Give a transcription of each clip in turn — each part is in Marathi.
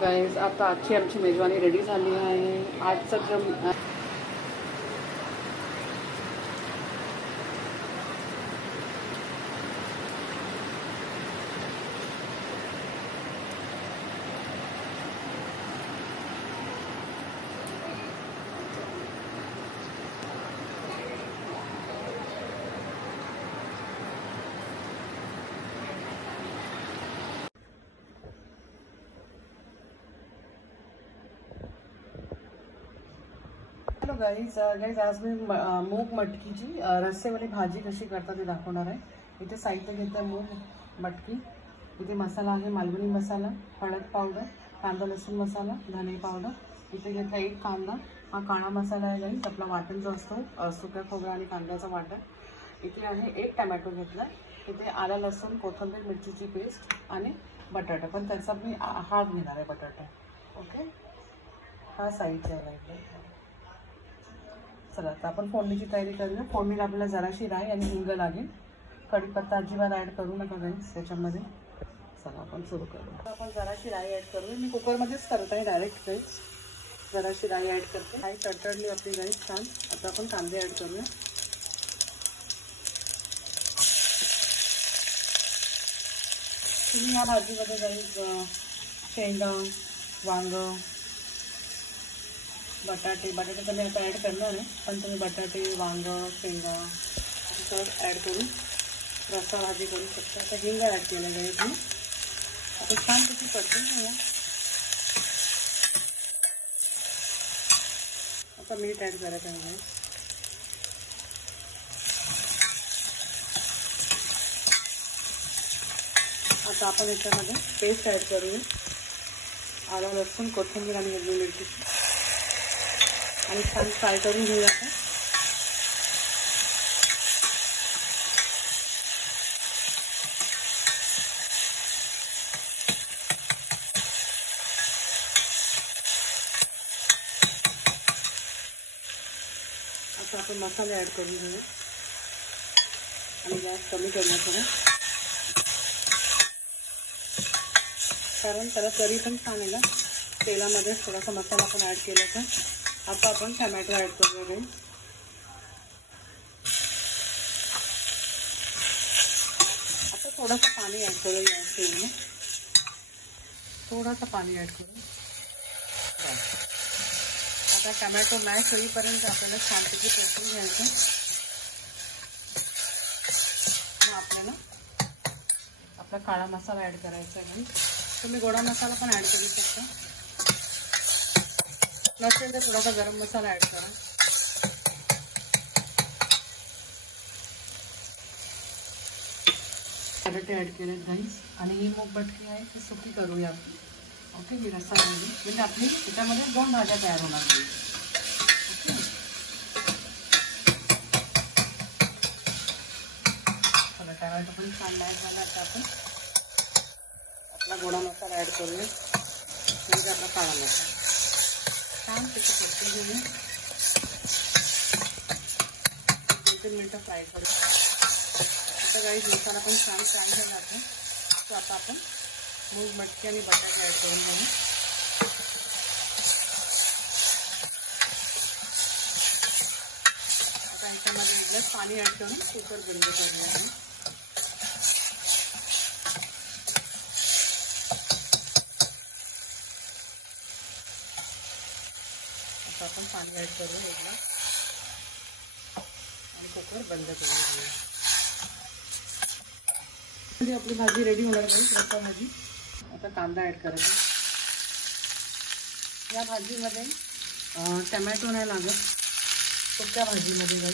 गाईज आता आजची आमची मेजवानी रेडी झाली आहे. आजचं जे गाईज आज मी मूग मटकीची रस्सेवाली भाजी कशी करतात ते दाखवणार आहे. इथे साहित्य घेतलं मूग मटकी, इथे मसाला आहे मालवणी मसाला, हळद पावडर, कांदा लसूण मसाला, धने पावडर, इथे घेतला एक कांदा, हा काळा मसाला आहे गाईज आपला वाटण जो असतो सुक्या खोबरा आणि कांद्याचा वाटण. इथे आहे एक टमॅटो घेतला, इथे आला लसूण कोथिंबीर मिरचीची पेस्ट आणि बटाटा, पण त्याचा मी हाफ घेणार आहे बटाटा. ओके, हा साईडचा आहे. चला आता आपण फोडणीची तयारी करूया. फोडणीला आपल्याला जराशी राई आणि हिंग लागेल. कढीपत्ता अजिबात ॲड करू नका गाईस त्याच्यामध्ये. चला आपण सुरू करूया. आपण जराशी राई ॲड करूया. मी कुकरमध्येच करत आहे डायरेक्ट गाईस. जराशी राई ॲड करते. राई तडतडली आपली गाईस छान. आता आपण कांदे ॲड करूया. तुम्ही या भाजीमध्ये गाईस शेंगा, वांग, बटाटे तर मी आता ॲड करणार आहे, पण तुम्ही बटाटे, वांग, शेंगा असं ॲड करून रस्सा भाजी करू शकता. आता हिंग ॲड केलं जाईल मी. आता छान त्याची परतून घेऊया. आता मीठ ॲड करायचं आहे. आता आपण याच्यामध्ये पेस्ट ॲड करूया. आला लसूण कोथिंबीर आणि हिरवी मिरचीची आणि छान फ्राय करून घेऊया. आता आपण मसाले ॲड करून घेऊया आणि गॅस कमी करण्याचं, कारण त्याला तरी पण छान आहे ना. तेलामध्ये थोडासा मसाला पण ॲड केला तर. आता आपण टमॅटो ॲड करूया. आता थोडंसं पाणी ॲड करूया. या स्टेजला थोडंसं पाणी ॲड करू. आता टमॅटो मॅश होईपर्यंत आपल्याला छानपैकी परतून घ्यायचं. मग आपल्याला आपला काळा मसाला ॲड करायचा आहे. तुम्ही गोडा मसाला पण ॲड करू शकता, नसेल तर थोडासा गरम मसाला ॲड करा. बटाटे ॲड केले गाईस आणि ही मूग मटकी आहे ती सुकी करूया आपली. ओके, ही रस्सामध्ये म्हणजे आपली त्याच्यामध्ये 2 भाज्या तयार होणार. ओके, चला टमॅटो पण छान मॅश झाला. आता आपण आपला गोडा मसाला ॲड करूया, म्हणजे आपला काळा मसाला छान त्याची परतून घेऊया. 2-3 मिनटं फ्राय करू. आता गाईस मसाला पण छान फ्राय झाला आहे. तो आता आपण मूग मटकी आणि बटाटे ॲड करून घेऊ. आता ह्याच्यामध्ये एक ग्लास पाणी ॲड करून कुकर बंद करूया. आता आपण पाणी ॲड करूया एक ग्लास आणि कुकर बंद करूया. म्हणजे आपली भाजी रेडी होणार आहे रस्सा भाजी. आता कांदा ॲड करायचा. या भाजीमध्ये टमॅटो नाही लागत सुक्या भाजीमध्ये. गाई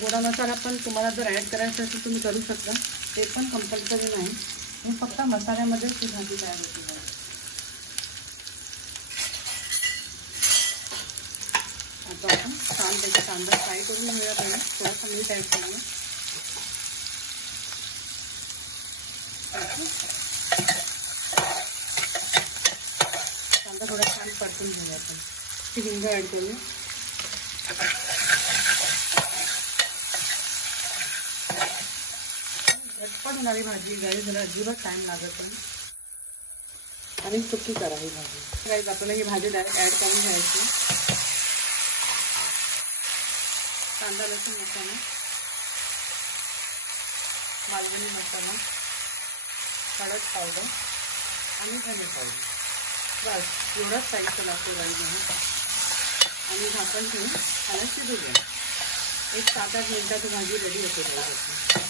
गोडा मसाला पण तुम्हाला जर ॲड करायचा असेल तुम्ही करू शकता, ते पण कंपल्सरी नाही. मी फक्त मसाल्यामध्येच ती भाजी तयार होते. आता आपण छान त्याचा कांदा फ्राय करून घेऊया. पहिला थोडासा मीठ ॲड करूया. कांदा थोडा छान परतून घेऊया. आपण हिंग ॲड करूया. झटपट होणारी भाजी गाई, जरा अजिबात टाईम लागत नाही. आणि सुकी करा ही भाजी. गाईज आपल्याला ही भाजी डायरेक्ट ॲड करून घ्यायची. कांदा लसूण मसाला, मालवणी मसाला, हळद पावडर आणि धने पावडर, बस एवढाच साईजचा लागतो गाईमध्ये. आणि झाकण ठेवून त्याला शिजू द्या. एक 7-8 मिनिटात भाजी रेडी होते गाईची.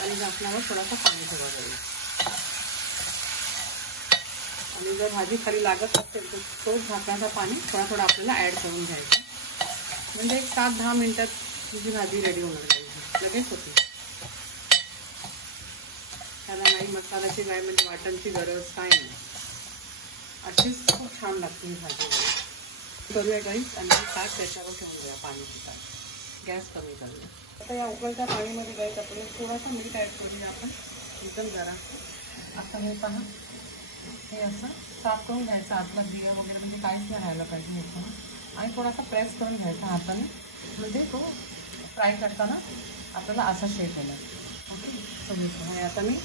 आणि झाकणावर थोडासा पाणी ठेवा जाईल. आणि जर भाजी खाली लागत असेल तर तो झाकणाचा पाणी थोडा थोडा आपल्याला ॲड करून घ्यायचा. म्हणजे एक 7-10 मिनिटात तुझी भाजी रेडी होणार पाहिजे, लगेच होते. त्याला नाही मसाल्याची काय म्हणजे वाटणची गरज काय नाही. अशीच खूप छान लागते ही भाजी. करूया गाईस. आणि ताट त्याच्यावर ठेवून द्या पाणी पितात. गॅस कमी करूया. आता या उकळत्या पाणीमध्ये गाईस आपण थोडासा मीठ ॲड करूया आपण, एकदम जरा. आता हे पहा, हे असं साफ करून घ्यायचं आतला बिया वगैरे म्हणजे काहीच नाही राहायला पाहिजे ह्याच्यानं. आणि थोडासा प्रेस करून घ्यायचा हाताने, म्हणजे तो फ्राय करताना आपल्याला असा शेप येणार. ओके, समजतं. आणि आता मी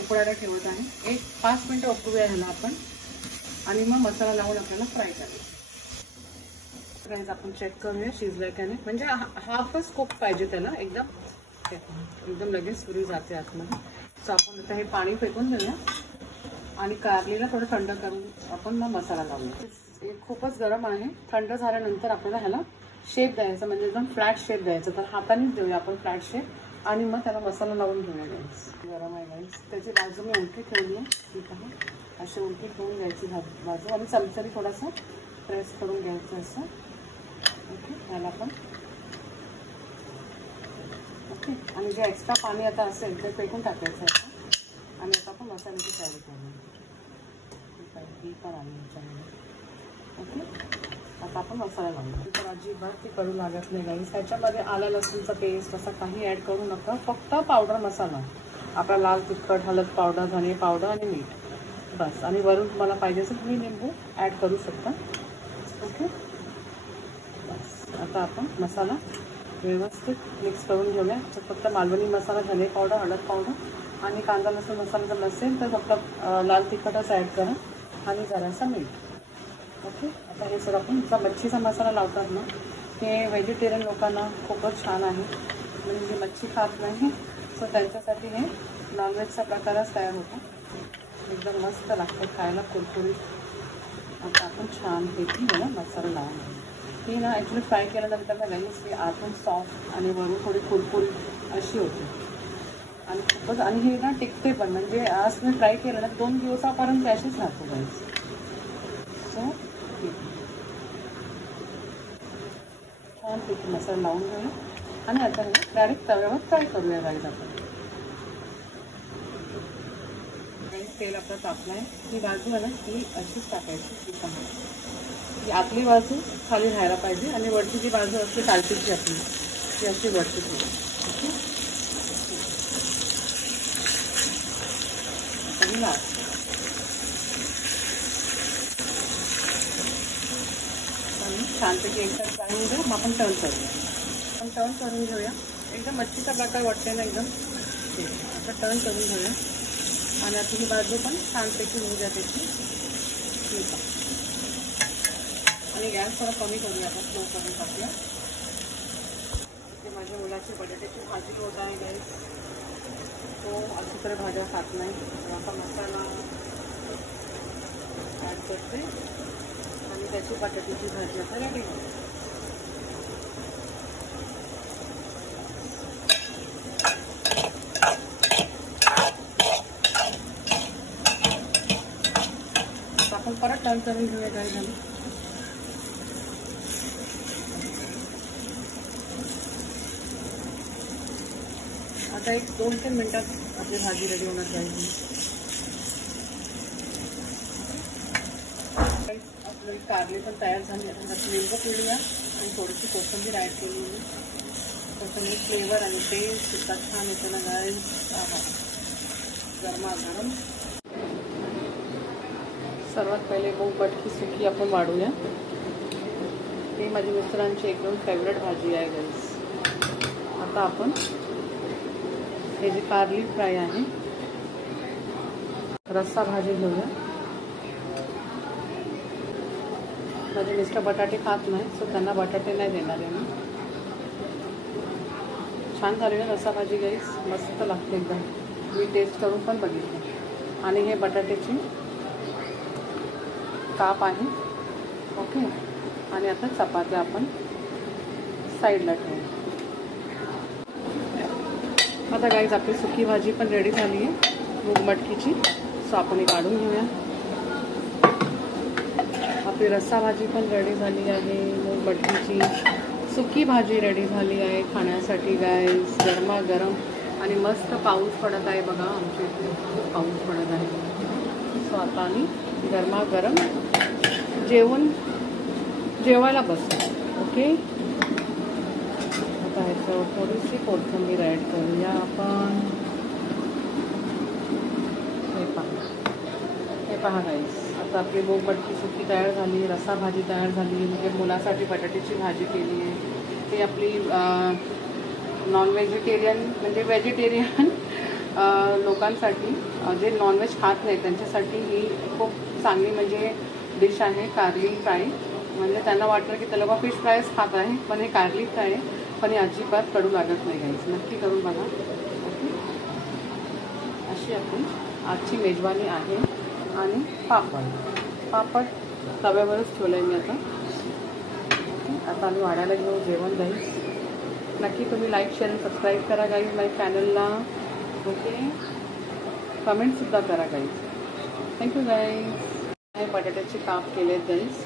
उकळायला ठेवत आहे. 5 मिनटं उकळूया ह्याला आपण. आणि मग मसाला लावून आपल्याला फ्राय करायचा. आपण चेक करूया शिजलाय का नाही. म्हणजे हाफच कुक पाहिजे त्याला, एकदम लगेच पुरी जाते आतमध्ये. सो आपण आता हे पाणी फेकून देऊया आणि कारलीला थोडं थंड करून आपण मग मसाला लावूया. हे खूपच गरम आहे. थंड झाल्यानंतर आपल्याला ह्याला शेप द्यायचा, म्हणजे एकदम फ्लॅट शेप द्यायचा. तर हातानेच देऊया आपण फ्लॅट शेप. आणि मग त्याला मसाला लावून घेऊया गाईस. गरम आहे गाईस. त्याची बाजू मी उलटी ठेवली आहे. ठीक आहे, अशी उलटी ठेवून घ्यायची बाजू आणि चमच्याने थोडासा प्रेस करून घ्यायचं असं. ओके, ह्याला पण ओके. आणि जे एक्स्ट्रा पाणी आता असेल ते फेकून टाकायचं आहे. आणि आता आपण मसाल्याची तयारी करूया. ठीक आहे, ही पण आली ह्याच्यामध्ये. ओके, आता आपण मसाला लावूया. तर अजिबात ती करू लागत नाही गाईस. ह्याच्यामध्ये आलं लसूणचा पेस्ट असं काही ॲड करू नका. फक्त पावडर मसाला आपला, लाल तिखट, हळद पावडर, धने पावडर आणि मीठ, बस. आणि वरून तुम्हाला पाहिजे असेल तुम्ही लिंबू ॲड करू शकता. ओके, बस. आता आपण मसाला व्यवस्थित मिक्स करून घेऊया. फक्त मालवणी मसाला, धने पावडर, हळद पावडर आणि कांदा लसूण मसाला जर नसेल तर फक्त लाल तिखटच ॲड करा आणि जरासा मीठ. ओके, आता हे सर आपण मच्छीचा मसाला लावतात ना, हे व्हेजिटेरियन लोकांना खूपच छान आहे. म्हणजे जे मच्छी खात नाही सो त्यांच्यासाठी हे नॉनव्हेजचा प्रकारच तयार होतो. एकदम मस्त लागतं खायला, कुरकुरीत. आता आपण छानपैकी मला मसाला लावून ती ना ॲक्च्युली फ्राय केल्यानंतर ना गाईस ती आतून सॉफ्ट आणि वरून थोडी कुरकुरीत अशी होते. आणि खूपच, आणि हे ना टिकते पण. म्हणजे आज मी फ्राय केलं ना 2 दिवसापर्यंत अशीच राहतो गाईस. सो छानपैकी मसाला लावून घेऊया. आणि आता हे डायरेक्ट तव्यावर फ्राय करूया गाईस. आपण तेल आपलं तापलं आहे. ही बाजू आहे ना ती अशीच टाकायची. ठीक आहे, ही आतली बाजू खाली राहायला पाहिजे आणि वरची जी बाजू असते तालतीची आपली ती अशी वरची ठेवू. ओके, आणि छानपैकी एकदा फ्राय होऊ द्या. मग आपण टर्न करून घेऊया. एकदम मच्छीचा प्रकार वाटते ना एकदम. ठीक आहे, आता टर्न करून घेऊया. आणि आता ही बाजू पण छानपैकी होऊ द्या त्याची. ठीक आहे, आणि गॅस थोडा कमी करूया. आपण स्लो करून टाकूया. इथे माझ्या मुलाची बटाट्याची भाजी होत आहे गॅस. तो अशी तर भाज्या खात नाही. तर आता मसाला ॲड करते आणि त्याची बटाट्याची भाजी आता रेडी होते. आपण परत टर्न करून घेऊया गाईस. झाली आता एक 2-3 मिनिटात आपली भाजी रेडी होणार जाईल. आपली कारली पण तयार झाली. आपण लिंबू पिळूया आणि थोडीशी कोथिंबीर ॲड केली. कोथिंबीर फ्लेवर आणि टेस्ट इतका छान येते ना गाईस. गरमागरम. सर्वात पहिले मूग मटकी सुकी आपण वाढूया. ही माझी मिस्टरांची एकदम फेवरेट भाजी आहे गाईस. आता आपण हे जे कारली फ्राय आहे रस्सा भाजी घेऊया. माझे मिस्टर बटाटे खात नाही, सो त्यांना बटाटे नाही देणार आहे मी. छान झाली ना रस्सा भाजी गाईस, मस्त लागते एकदम. मी टेस्ट करून पण बघितलं. आणि हे बटाट्याची काप आहे. ओके. आणि आता चपात्या आपण साईडला ठेवू. आता गाईज आपली सुकी भाजी पण रेडी झाली आहे मूग मटकीची, सो आपण ही काढून घेऊया. आपली रस्सा भाजी पण रेडी झाली आहे. मूग मटकीची सुकी भाजी रेडी झाली आहे खाण्यासाठी गाईज. गरमागरम आणि मस्त पाऊस पडत आहे बघा, आमच्या इथे खूप पाऊस पडत आहे. सो आता आम्ही गरमागरम जेवायला बसतो. ओके. आता ह्याच्यावर थोडीशी कोथिंबीर ॲड करूया आपण. हे पहा गाईस, आता आपली मूग मटकी सुकी तयार झाली, रस्सा भाजी तयार झाली. म्हणजे मुलासाठी बटाट्याची भाजी केली आहे. ती आपली नॉन व्हेजिटेरियन म्हणजे व्हेजिटेरियन लोकांसाठी, जे नॉनव्हेज खात नाही त्यांच्यासाठी ही खूप चांगली म्हणजे डिश आहे. कारली फ्राय. म्हणजे त्यांना वाटलं की ते लोक फिश फ्रायच खात आहे, पण हे कारली फ्राय आहे. पण हे अजिबात कडू लागत नाही गाईस, नक्की करून बघा. ओके. अशी आपली आजची मेजवानी आहे. आणि पापड तव्यावरच ठेवलं आहे मी आता. आता आम्ही वाढायला घेऊ जेवण गाईस. नक्की तुम्ही लाईक शेअर आणि सबस्क्राईब करा गाईज माझ्या चॅनलला. ओके. कमेंटसुद्धा करा गाईज. Thank you guys. हे बटाट्याचे काप केले आहेत गाईज.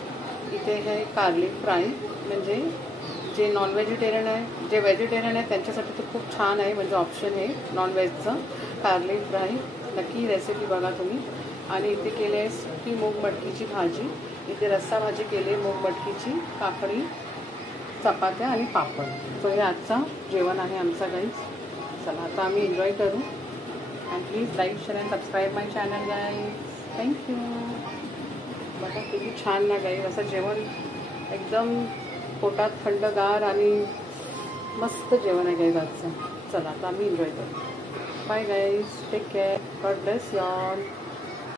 इथे हे कारली फ्राय, म्हणजे जे नॉन व्हेजिटेरियन आहे, जे व्हेजिटेरियन आहे त्यांच्यासाठी तर खूप छान आहे. म्हणजे ऑप्शन आहे नॉनव्हेजचं कारली फ्राय. नक्की रेसिपी बघा तुम्ही. आणि इथे केले आहे सुकी मूग मटकीची भाजी. इथे रस्सा भाजी केली आहे मूग मटकीची, काकडी, चपात्या आणि पापड. तो हे आजचा जेवण आहे आमचा गाईज. चला आता आम्ही एन्जॉय करू. And please like share and subscribe my channel guys. Thank you. बघा किती छान ना गाईज, असं जेवण एकदम पोटात थंडगार आणि मस्त जेवण आहे गाईज आजचं. चला आता आम्ही एन्जॉय करू. Bye guys. Take care. God bless you all.